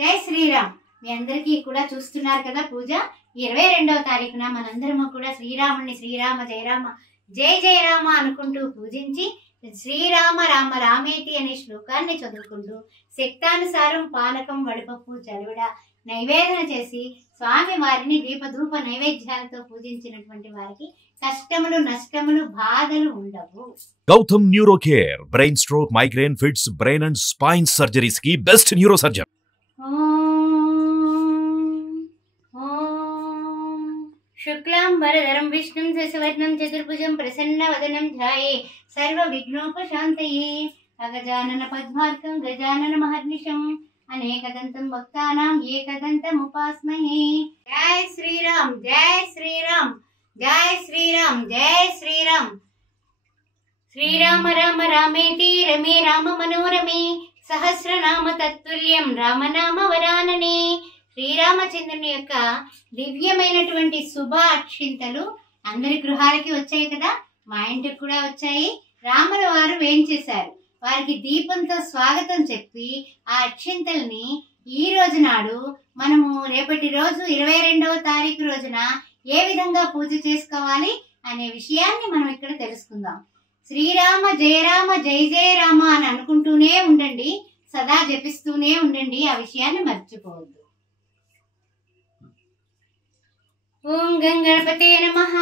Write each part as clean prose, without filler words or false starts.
జై శ్రీరామ్. మీ అందరికీ కూడా చూస్తున్నారు కదా పూజ 22వ తారీఖున మనందరము కూడా శ్రీరాముని శ్రీరామ జయరామ జయ జయరామ అనుకుంటూ పూజించి శ్రీరామ రామ రామేతి అనే శ్లోకాన్ని చదువుకుంటూ శక్తానుసారం పానకం వడపప్పు చలివిడ నైవేదన చేసి స్వామి వారిని దీపధూప నైవేద్యాలతో పూజించినటువంటి వారికి కష్టములు నష్టములు బాధలు ఉండవు. Gautam neuro care brain stroke migraine fits brain and spine surgeries కి బెస్ట్ న్యూరో సర్జన్. శుక్లాంబరధరం విష్ణుం శశివర్ణం చతుర్భుజం ప్రసన్నవదనం ధ్యాయే సర్వవిఘ్నోపశాంతయే అగజానన పద్మార్కం గజానన మహర్నిశం అనేకదంతం భక్తానాం ఏకదంతం ఉపాస్మహే. జై శ్రీరామ్ జై శ్రీరామ్ జై శ్రీరామ్ జై శ్రీరామ్. శ్రీరామ రామ రామేతి రమే రామ మనోరమే సహస్రనామ తత్తుల్యం రామనామ వరాననే. శ్రీరామచంద్రుని యొక్క దివ్యమైనటువంటి శుభ అక్షింతలు అందరి గృహాలకి వచ్చాయి కదా, మా ఇంటికి కూడా వచ్చాయి. రాముల వారు వేయించేశారు. వారికి దీపంతో స్వాగతం చెప్పి ఆ అక్షింతల్ని ఈ రోజు నాడు మనము రేపటి రోజు 22వ తారీఖు రోజున ఏ విధంగా పూజ చేసుకోవాలి అనే విషయాన్ని మనం ఇక్కడ తెలుసుకుందాం. శ్రీరామ జయరామ జయ జయ రామ అని అనుకుంటూనే ఉండండి, సదా జపిస్తూనే ఉండండి, ఆ విషయాన్ని మర్చిపోవద్దు. ఓం గంగణపతే నమః.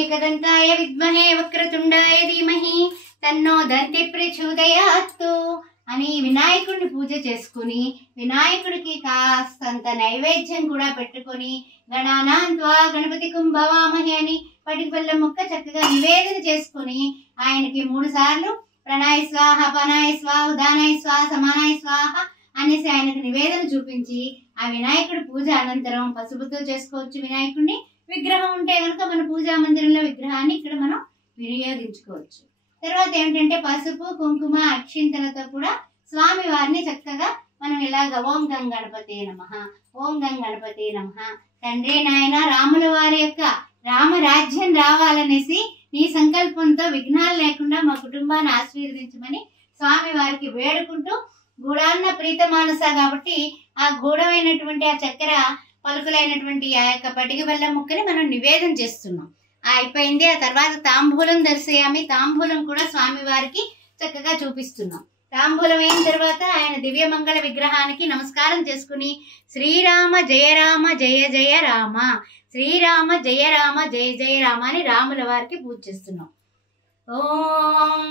ఏకదంతాయ విద్మహే వక్రతుండాయ ధీమహి తన్నో దంతి ప్రచోదయాత్తు అని వినాయకుడిని పూజ చేసుకుని వినాయకుడికి కాస్తంత నైవేద్యం కూడా పెట్టుకొని గణానాన్త్వా గణపతి కుంభవామహి అని పటికి బెల్లం ముక్క చక్కగా నివేదన చేసుకుని ఆయనకి 3 సార్లు ప్రణాయ స్వాహ పనాయ స్వాహ ఉదానాయ స్వాహ సమానాయ స్వాహ అనేసి ఆయనకు నివేదన చూపించి ఆ వినాయకుడి పూజ అనంతరం పసుపుతో చేసుకోవచ్చు. వినాయకుడిని విగ్రహం ఉంటే కనుక మన పూజా మందిరంలో విగ్రహాన్ని ఇక్కడ మనం వినియోగించుకోవచ్చు. తర్వాత ఏంటంటే పసుపు కుంకుమ అక్షింతలతో కూడా స్వామి వారిని చక్కగా మనం ఇలాగ ఓం గంగణపతే నమః ఓం గంగణపతే నమః. తండ్రి నాయన రాముల వారి యొక్క రామరాజ్యం రావాలనేసి నీ సంకల్పంతో విఘ్నాలు లేకుండా మా కుటుంబాన్ని ఆశీర్వదించమని స్వామి వారికి వేడుకుంటూ గూఢాన్న ప్రీత మానస కాబట్టి ఆ గూఢమైనటువంటి ఆ చక్కెర పలుకులైనటువంటి ఆ యొక్క పటికి బెల్లం ముక్కని మనం నివేదన చేస్తున్నాం. అయిపోయింది. ఆ తర్వాత తాంబూలం దర్శయామి. తాంబూలం కూడా స్వామి వారికి చక్కగా చూపిస్తున్నాం. తాంబూలం అయిన తర్వాత ఆయన దివ్యమంగళ విగ్రహానికి నమస్కారం చేసుకుని శ్రీరామ జయ రామ జయ జయ రామ శ్రీరామ జయ రామ జయ జయ రామ అని రాముల వారికి పూజ చేస్తున్నాం. ఓం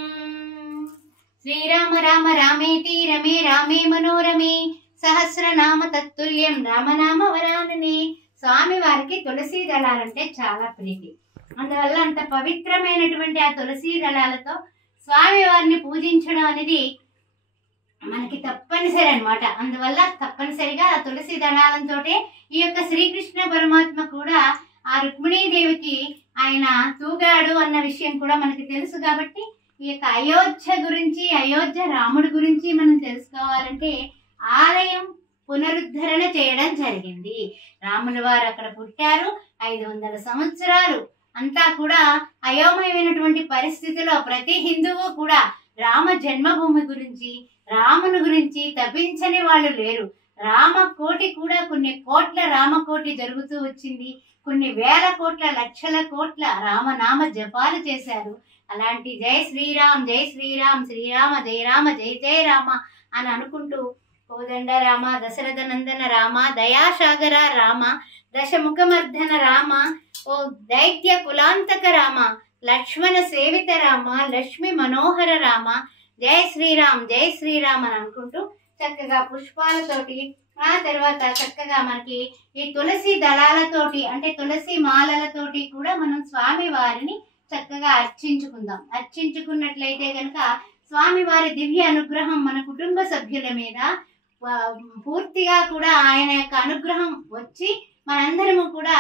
శ్రీరామ రామ రామేతి రమే రామే మనోరమే సహస్రనామ తత్తుల్యం రామనామ వరాననే. స్వామి వారికి తులసి దళాలంటే చాలా ప్రీతి. అందువల్ల అంత పవిత్రమైనటువంటి ఆ తులసి దళాలతో స్వామి వారిని పూజించడం అనేది మనకి తప్పనిసరి అన్నమాట. అందువల్ల తప్పనిసరిగా ఆ తులసి దళాలంతో ఈ యొక్క శ్రీకృష్ణ పరమాత్మ కూడా ఆ రుక్మిణీదేవికి ఆయన తూగాడు అన్న విషయం కూడా మనకి తెలుసు. కాబట్టి ఈ యొక్క అయోధ్య గురించి, అయోధ్య రాముడి గురించి మనం తెలుసుకోవాలంటే ఆలయం పునరుద్ధరణ చేయడం జరిగింది. రాముల వారు అక్కడ పుట్టారు. 500 సంవత్సరాలు అంతా కూడా అయోమయమైనటువంటి పరిస్థితిలో ప్రతి హిందువు కూడా రామ జన్మభూమి గురించి, రాముని గురించి తప్పించని వాళ్ళు లేరు. రామకోటి కూడా కొన్ని కోట్ల రామకోటి జరుగుతూ వచ్చింది. కొన్ని వేల కోట్ల లక్షల కోట్ల రామనామ జపాలు చేశారు. అలాంటి జై శ్రీరామ్ జై శ్రీరామ్ శ్రీరామ జయ రామ జయ జయ రామ అని అనుకుంటూ కోదండ రామ దశరథ నందన రామ దయాసాగర రామ దశముఖమర్ధన రామ ఓ దైత్య కులాంతక రామ లక్ష్మణ సేవిత రామ లక్ష్మి మనోహర రామ జై శ్రీరామ్ జై శ్రీరామ్ అని అనుకుంటూ చక్కగా పుష్పాలతోటి ఆ తర్వాత చక్కగా మనకి ఈ తులసి దళాలతోటి అంటే తులసి మాలలతోటి కూడా మనం స్వామి వారిని చక్కగా అర్చించుకుందాం. అర్చించుకున్నట్లయితే కనుక స్వామి వారి దివ్య అనుగ్రహం మన కుటుంబ సభ్యుల మీద పూర్తిగా కూడా ఆయన యొక్క అనుగ్రహం వచ్చి మనందరము కూడా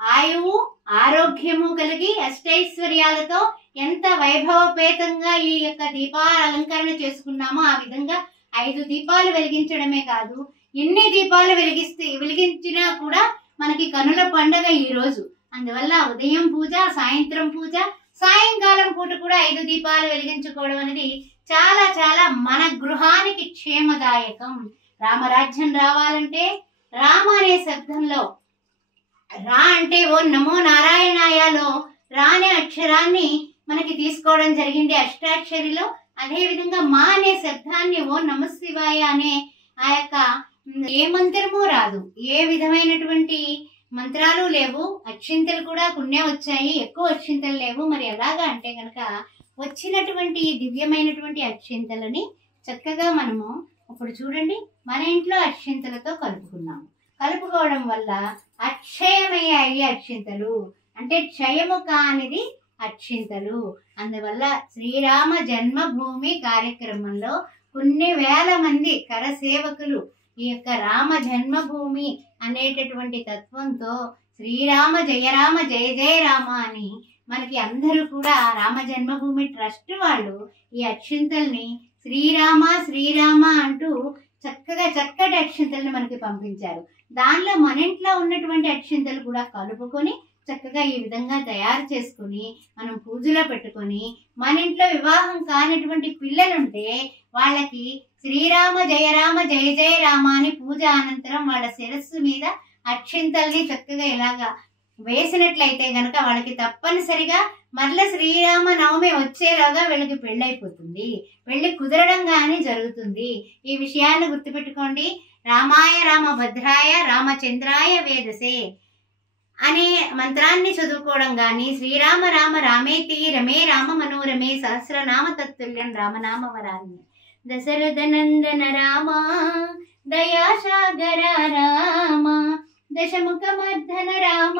ఆయువు ఆరోగ్యము కలిగి అష్టైశ్వర్యాలతో ఎంత వైభవపేతంగా ఈ యొక్క దీపాల అలంకరణ చేసుకున్నామో ఆ విధంగా 5 దీపాలు వెలిగించడమే కాదు, ఎన్ని దీపాలు వెలిగించినా కూడా మనకి కనుల పండగ ఈ రోజు. అందువల్ల ఉదయం పూజ, సాయంత్రం పూజ, సాయంకాలం పూట కూడా 5 దీపాలు వెలిగించుకోవడం అనేది చాలా చాలా మన గృహానికి క్షేమదాయకం. రామరాజ్యం రావాలంటే రామ అనే శబ్దంలో రా అంటే ఓ నమో నారాయణాయలో రా అనే అక్షరాన్ని మనకి తీసుకోవడం జరిగింది అష్టాక్షరిలో. అదే విధంగా మా అనే శబ్దాన్ని ఓ నమశివాయ అనే ఆ యొక్క ఏ మంత్రము రాదు, ఏ విధమైనటువంటి మంత్రాలు లేవు. అక్షింతలు కూడా కొన్నే వచ్చాయి, ఎక్కువ అక్షింతలు లేవు. మరి ఎలాగా అంటే కనుక వచ్చినటువంటి దివ్యమైనటువంటి అక్షింతలని చక్కగా మనము ఇప్పుడు చూడండి మన ఇంట్లో అక్షింతలతో కలుపుకున్నాము. కలుపుకోవడం వల్ల అక్షయమయ్యాయి అక్షింతలు, అంటే క్షయము కానిది అక్షింతలు. అందువల్ల శ్రీరామ జన్మభూమి కార్యక్రమంలో కొన్ని వేల మంది కరసేవకులు ఈ యొక్క రామ జన్మభూమి అనేటటువంటి తత్వంతో శ్రీరామ జయ జయ రామ అని మనకి అందరూ కూడా రామ జన్మభూమి ట్రస్ట్ వాళ్ళు ఈ అక్షింతల్ని శ్రీరామ శ్రీరామ అంటూ చక్కగా చక్కటి అక్షింతల్ని మనకి పంపించారు. దానిలో మన ఇంట్లో ఉన్నటువంటి అక్షింతలు కూడా కలుపుకొని చక్కగా ఈ విధంగా తయారు చేసుకుని మనం పూజలో పెట్టుకొని మన ఇంట్లో వివాహం కానిటువంటి పిల్లలుంటే వాళ్ళకి శ్రీరామ జయ జయ రామ అని పూజ అనంతరం వాళ్ళ శిరస్సు మీద అక్షింతల్ని చక్కగా ఇలాగా వేసినట్లయితే గనక వాళ్ళకి తప్పనిసరిగా మరల శ్రీరామ నవమి వచ్చేలాగా వీళ్ళకి పెళ్ళైపోతుంది, పెళ్లి కుదరడం కానీ జరుగుతుంది. ఈ విషయాన్ని గుర్తుపెట్టుకోండి. రామాయ రామభద్రాయ రామచంద్రాయ వేదసే అనే మంత్రాన్ని చదువుకోవడం కానీ శ్రీరామ రామేతి రమే రామ మనోరమే సహస్రనామ తత్తుల్యం రామనామ వరాన్ని దశరథ నందన రామ దయాసాగర రామ దశముఖమర్ధన రామ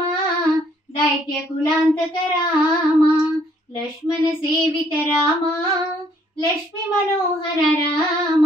దైత్య కులాంతక రామ లక్ష్మణ సేవిత రామ లక్ష్మి మనోహర రామ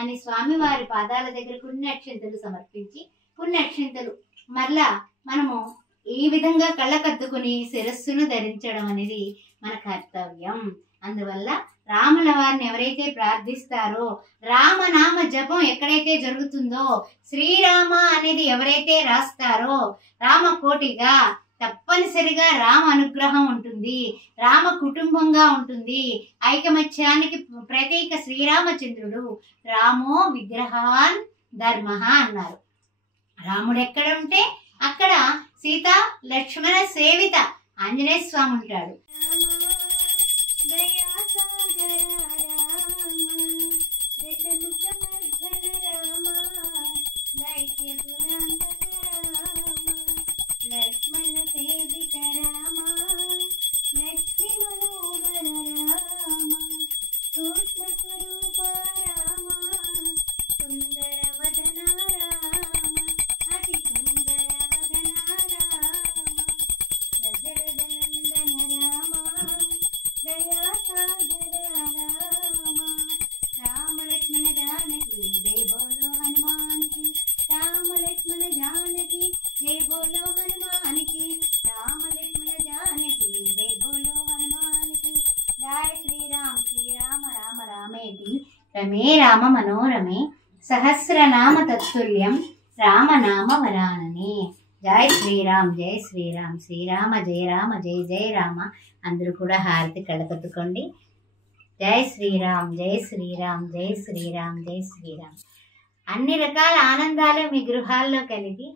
అని స్వామివారి పాదాల దగ్గర పుణ్యక్షింతలు సమర్పించి పుణ్యక్షింతలు మరలా మనము ఈ విధంగా కళ్ళకద్దుకుని శిరస్సును ధరించడం అనేది మన కర్తవ్యం. అందువల్ల రాముల వారిని ఎవరైతే ప్రార్థిస్తారో, రామనామ జపం ఎక్కడైతే జరుగుతుందో, శ్రీరామ అనేది ఎవరైతే రాస్తారో రామకోటిగా తప్పనిసరిగా రామ అనుగ్రహం ఉంటుంది, రామ కుటుంబంగా ఉంటుంది. ఐకమత్యానికి ప్రతీక శ్రీరామచంద్రుడు. రామో విగ్రహాన్ ధర్మ అన్నారు. రాముడు ఎక్కడ ఉంటే అక్కడ సీత లక్ష్మణ సేవిత ఆంజనేయ స్వామి ఉంటాడు. లక్ష్మణ సేవిత రామ లక్ష్మీ మనోహర రామ సూక్ష్మ స్వరూప రామ సుందర వదన రామ అతి సుందర వదన రామ దశరథ నందన రామ దయాసాగర రామ రామ లక్ష్మణ జానకి జై బోలో హనుమానికి రామ లక్ష్మణ జానకి జై బోలో హనుమానికి రామ లక్ష్మణ జానకి జై బోలో హనుమానికి జై శ్రీరామ శ్రీరామ రామ రామేతి రమే రామ మనోరమే సహస్రనామ తత్తుల్యం రామనామ వరాననే. జై శ్రీరామ్ శ్రీరామ జయ జయ రామ. అందరూ కూడా హారతి కళ్ళకద్దుకోండి. జై శ్రీరామ్ జై శ్రీరామ్ జై శ్రీరామ్ జై శ్రీరామ్. అన్ని రకాల ఆనందాలు మీ గృహాల్లో కలిగి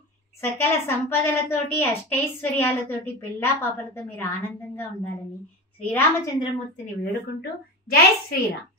సకల సంపదలతోటి అష్టైశ్వర్యాలతోటి పిల్లా పాపలతో మీరు ఆనందంగా ఉండాలని శ్రీరామచంద్రమూర్తిని వేడుకుంటూ జై శ్రీరామ్.